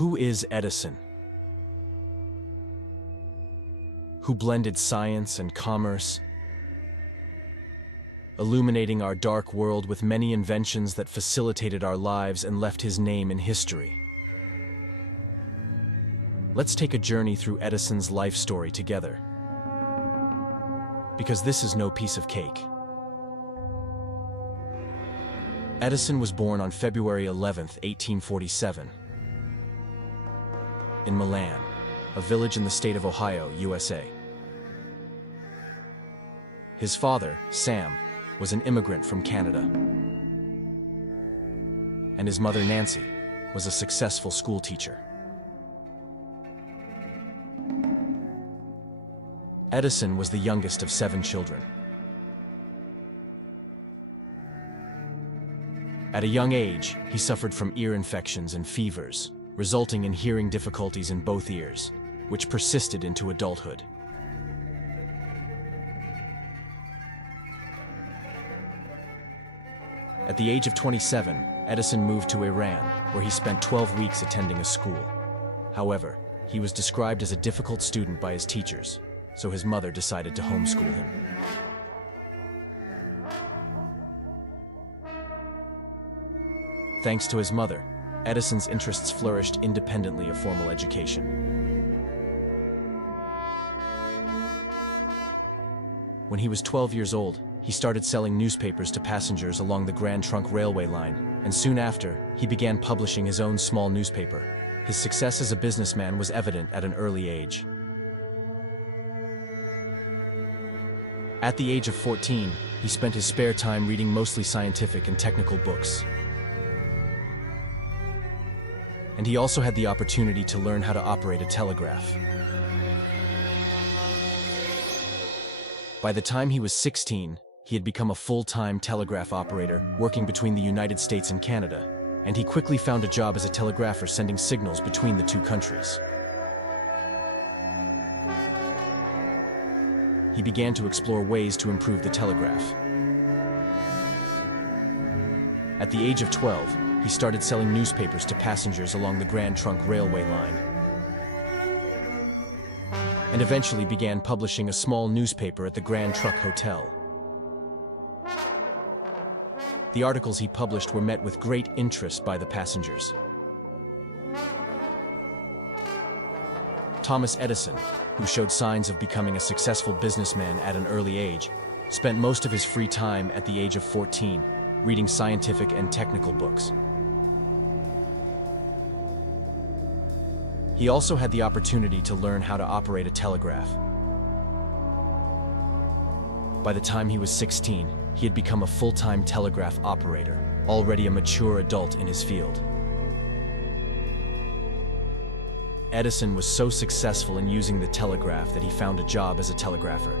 Who is Edison? Who blended science and commerce, illuminating our dark world with many inventions that facilitated our lives and left his name in history. Let's take a journey through Edison's life story together, because this is no piece of cake. Edison was born on February 11, 1847, in Milan, a village in the state of Ohio, USA. His father, Sam, was an immigrant from Canada, and his mother, Nancy, was a successful school teacher. Edison was the youngest of 7 children. At a young age, he suffered from ear infections and fevers, resulting in hearing difficulties in both ears, which persisted into adulthood. At the age of 27, Edison moved to Iran, where he spent 12 weeks attending a school. However, he was described as a difficult student by his teachers, so his mother decided to homeschool him. Thanks to his mother, Edison's interests flourished independently of formal education. When he was 12 years old, he started selling newspapers to passengers along the Grand Trunk Railway line, and soon after, he began publishing his own small newspaper. His success as a businessman was evident at an early age. At the age of 14, he spent his spare time reading mostly scientific and technical books. And he also had the opportunity to learn how to operate a telegraph. By the time he was 16, he had become a full-time telegraph operator, working between the United States and Canada, and he quickly found a job as a telegrapher sending signals between the two countries. He began to explore ways to improve the telegraph. At the age of 12, he started selling newspapers to passengers along the Grand Trunk Railway line, and eventually began publishing a small newspaper at the Grand Trunk Hotel. The articles he published were met with great interest by the passengers. Thomas Edison, who showed signs of becoming a successful businessman at an early age, spent most of his free time at the age of 14 reading scientific and technical books. He also had the opportunity to learn how to operate a telegraph. By the time he was 16, he had become a full-time telegraph operator, already a mature adult in his field. Edison was so successful in using the telegraph that he found a job as a telegrapher,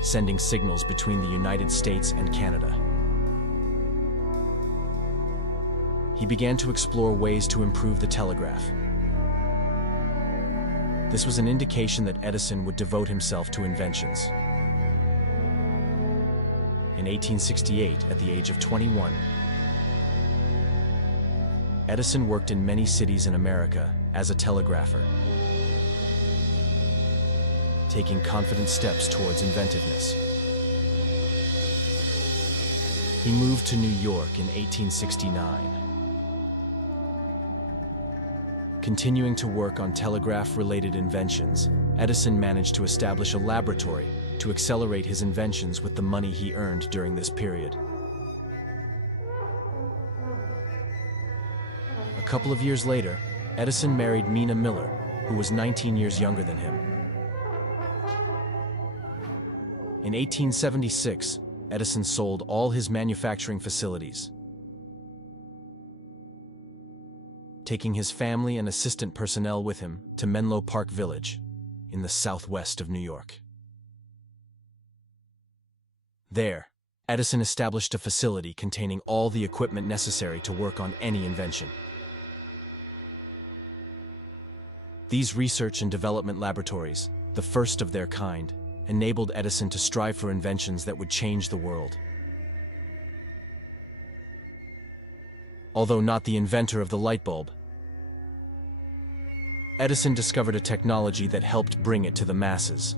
sending signals between the United States and Canada. He began to explore ways to improve the telegraph. This was an indication that Edison would devote himself to inventions. In 1868, at the age of 21, Edison worked in many cities in America as a telegrapher, taking confident steps towards inventiveness. He moved to New York in 1869. Continuing to work on telegraph-related inventions, Edison managed to establish a laboratory to accelerate his inventions with the money he earned during this period. A couple of years later, Edison married Mina Miller, who was 19 years younger than him. In 1876, Edison sold all his manufacturing facilities, taking his family and assistant personnel with him to Menlo Park Village in the southwest of New York. There, Edison established a facility containing all the equipment necessary to work on any invention. These research and development laboratories, the first of their kind, enabled Edison to strive for inventions that would change the world. although not the inventor of the light bulb. Edison discovered a technology that helped bring it to the masses.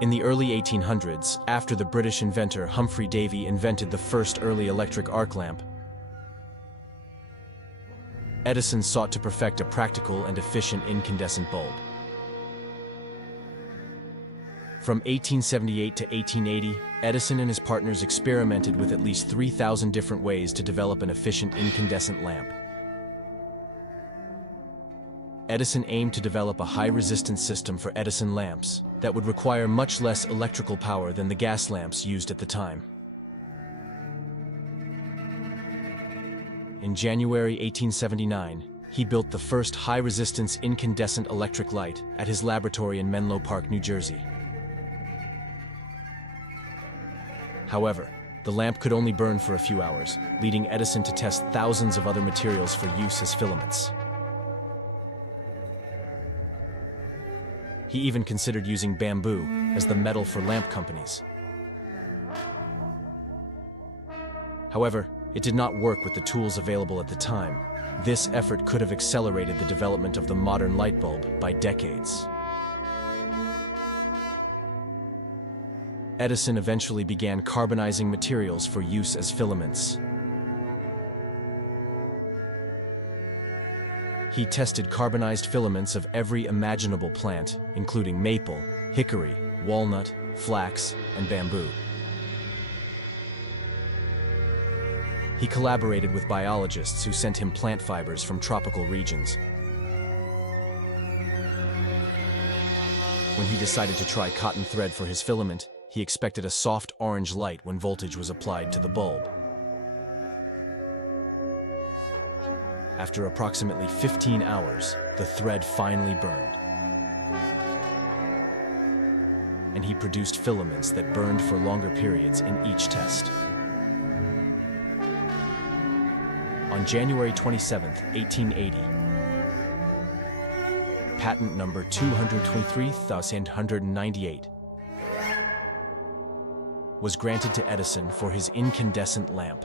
In the early 1800s, after the British inventor Humphrey Davy invented the first early electric arc lamp, Edison sought to perfect a practical and efficient incandescent bulb. From 1878 to 1880, Edison and his partners experimented with at least 3,000 different ways to develop an efficient incandescent lamp. Edison aimed to develop a high-resistance system for Edison lamps that would require much less electrical power than the gas lamps used at the time. In January 1879, he built the first high-resistance incandescent electric light at his laboratory in Menlo Park, New Jersey. However, the lamp could only burn for a few hours, leading Edison to test thousands of other materials for use as filaments. He even considered using bamboo as the metal for lamp companies. However, it did not work with the tools available at the time. This effort could have accelerated the development of the modern light bulb by decades. Edison eventually began carbonizing materials for use as filaments. He tested carbonized filaments of every imaginable plant, including maple, hickory, walnut, flax, and bamboo. He collaborated with biologists who sent him plant fibers from tropical regions. When he decided to try cotton thread for his filament, he expected a soft orange light when voltage was applied to the bulb. After approximately 15 hours, the thread finally burned. And he produced filaments that burned for longer periods in each test. On January 27, 1880, patent number 223,198 was granted to Edison for his incandescent lamp.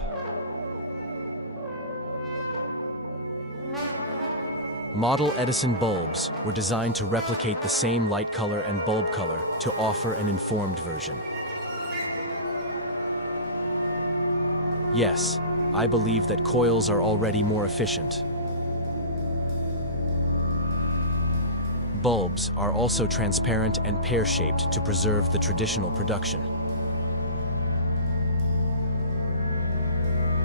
Model Edison bulbs were designed to replicate the same light color and bulb color to offer an informed version. Yes, I believe that coils are already more efficient. Bulbs are also transparent and pear-shaped to preserve the traditional production.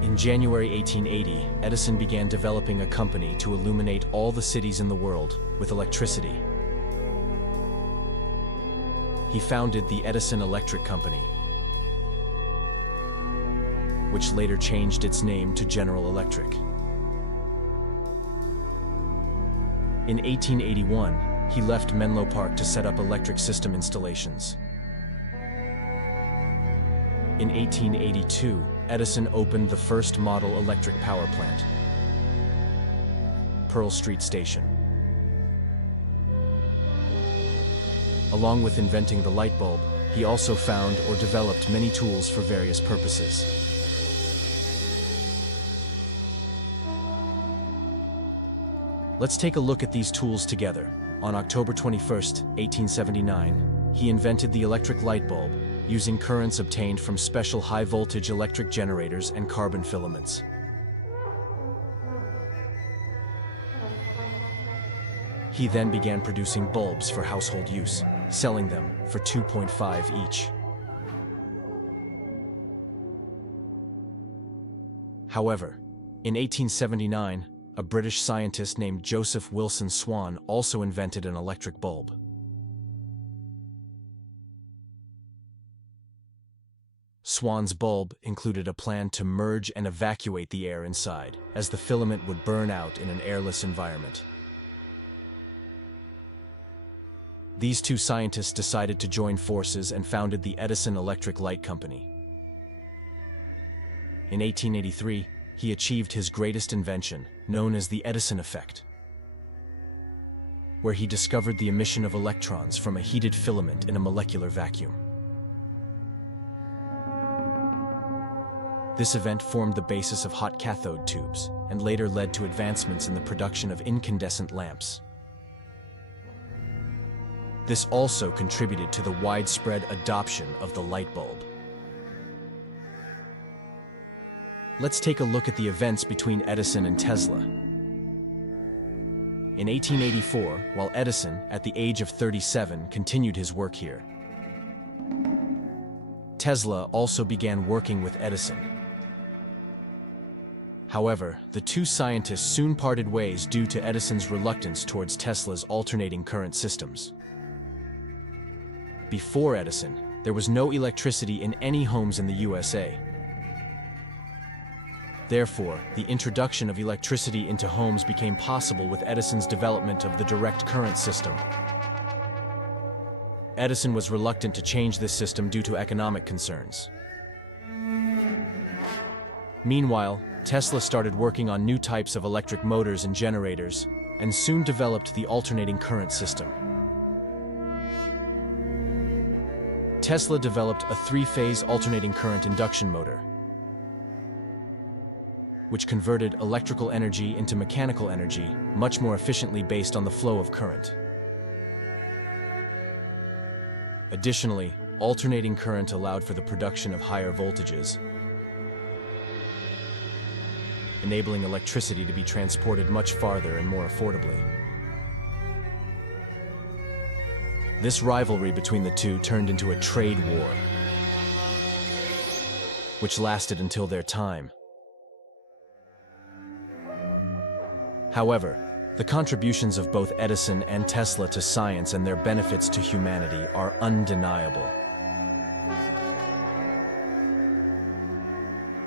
In January 1880, Edison began developing a company to illuminate all the cities in the world with electricity. He founded the Edison Electric Company, which later changed its name to General Electric. In 1881, he left Menlo Park to set up electric system installations. In 1882, Edison opened the first model electric power plant, Pearl Street Station. Along with inventing the light bulb, he also found or developed many tools for various purposes. Let's take a look at these tools together. On October 21, 1879, he invented the electric light bulb, using currents obtained from special high-voltage electric generators and carbon filaments. He then began producing bulbs for household use, selling them for $2.5 each. However, in 1879, a British scientist named Joseph Wilson Swan also invented an electric bulb. Swan's bulb included a plan to merge and evacuate the air inside, as the filament would burn out in an airless environment. These two scientists decided to join forces and founded the Edison Electric Light Company. In 1883, he achieved his greatest invention, known as the Edison effect, where he discovered the emission of electrons from a heated filament in a molecular vacuum. This event formed the basis of hot cathode tubes, and later led to advancements in the production of incandescent lamps. This also contributed to the widespread adoption of the light bulb. Let's take a look at the events between Edison and Tesla. In 1884, while Edison, at the age of 37, continued his work here, Tesla also began working with Edison. However, the two scientists soon parted ways due to Edison's reluctance towards Tesla's alternating current systems. Before Edison, there was no electricity in any homes in the USA. Therefore, the introduction of electricity into homes became possible with Edison's development of the direct current system. Edison was reluctant to change this system due to economic concerns. Meanwhile, Tesla started working on new types of electric motors and generators, and soon developed the alternating current system. Tesla developed a three-phase alternating current induction motor, which converted electrical energy into mechanical energy much more efficiently based on the flow of current. Additionally, alternating current allowed for the production of higher voltages, enabling electricity to be transported much farther and more affordably. This rivalry between the two turned into a trade war, which lasted until their time. However, the contributions of both Edison and Tesla to science and their benefits to humanity are undeniable.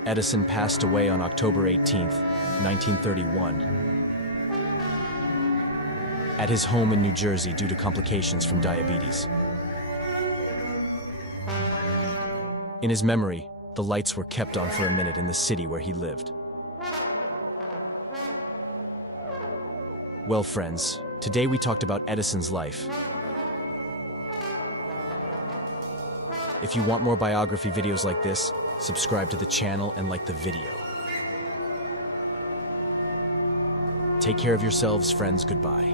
Edison passed away on October 18, 1931, at his home in New Jersey due to complications from diabetes. In his memory, the lights were kept on for a minute in the city where he lived. Well, friends, today we talked about Edison's life. If you want more biography videos like this, subscribe to the channel and like the video. Take care of yourselves, friends. Goodbye.